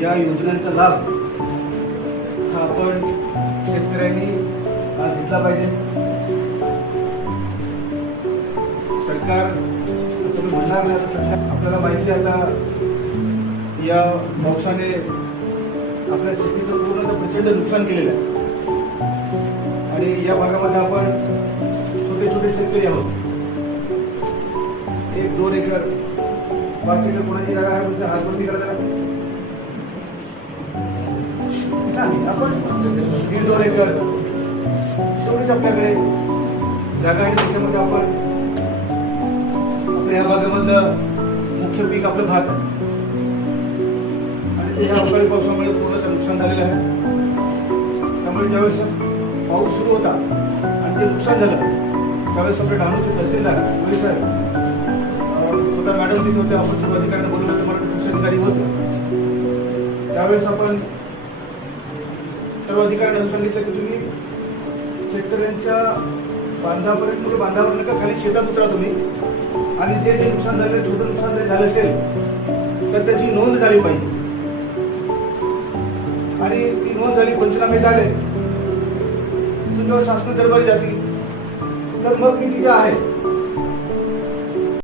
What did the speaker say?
या योजनांचा लाभ हा आपण शेतकऱ्यांनी हा घेतला पाहिजे. सरकार असं म्हणणार नाही सरकार आपल्याला माहिती आहे आता या पावसाने आपल्या शेतीचं पूर्ण प्रचंड नुकसान केलेलं आहे. आणि या भागामध्ये आपण छोटे छोटे शेतकरी आहोत. एक दोन एकर पाच एकर कोणाची जागा आहे म्हणजे हातवरती करायला? नाही आपण दीड दोन एकर तेवढीच आपल्याकडे जागा आहे त्याच्यामध्ये आपण आपल्या या भागामधलं मुख्य पीक आपलं भात आहे. आणि ते ह्या अवकाळी पावसामुळे पूर्ण नुकसान झालेलं आहे. त्यामुळे ज्यावेळेस पाऊस सुरू होता आणि ते नुकसान झालं त्यावेळेस आपले डहाणूचे तहसीलदार पोलीस साहेब स्वतः मॅडम तिथे होते आपण सर्व अधिकाऱ्यांना बोलवलं होतं मला कृषी अधिकारी होते. त्यावेळेस आपण सर्व अधिकाऱ्यांना सांगितलं की तुम्ही शेतकऱ्यांच्या बांधापर्यंत म्हणजे बांधावर नका खाली शेतात उतरा तुम्ही. आणि जे जे नुकसान झालं छोटं नुकसान जर झालं असेल तर त्याची नोंद झाली पाहिजे. आणि ती नोंद झाली पंचनामे झाले तुमच्यावर शासन दरबारी जातील तर मग मी तिथे आहे.